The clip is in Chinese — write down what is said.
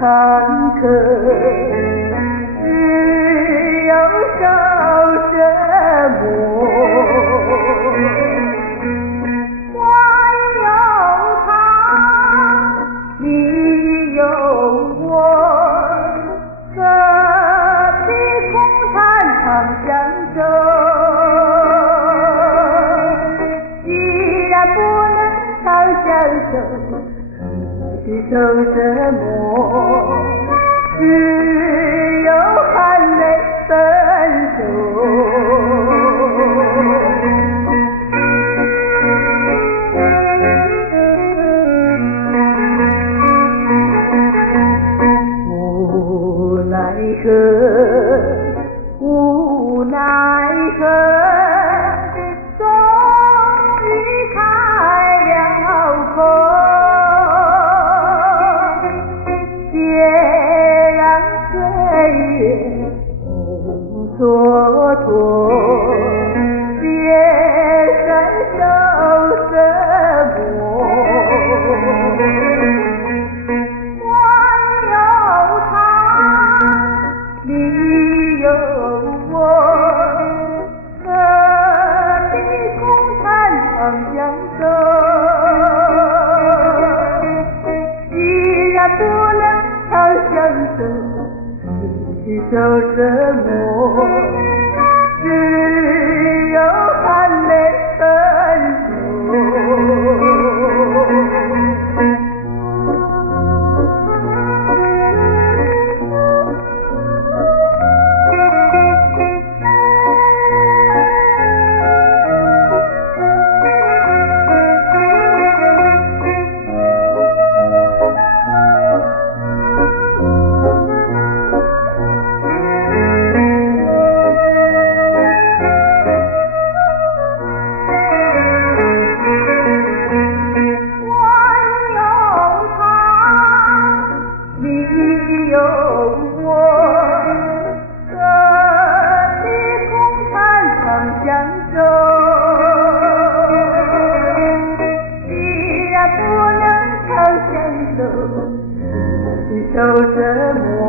坎坷，只有受折磨。我有他，你有我，何必空谈长相守？既然不能长相守，受折磨，只有含泪分手。无奈何，无奈何，终于开了口。蹉跎，别忍受折磨。我有他，你有我，何必空谈长相守？既然不能长相守，受折磨，只有含泪分手。受折磨，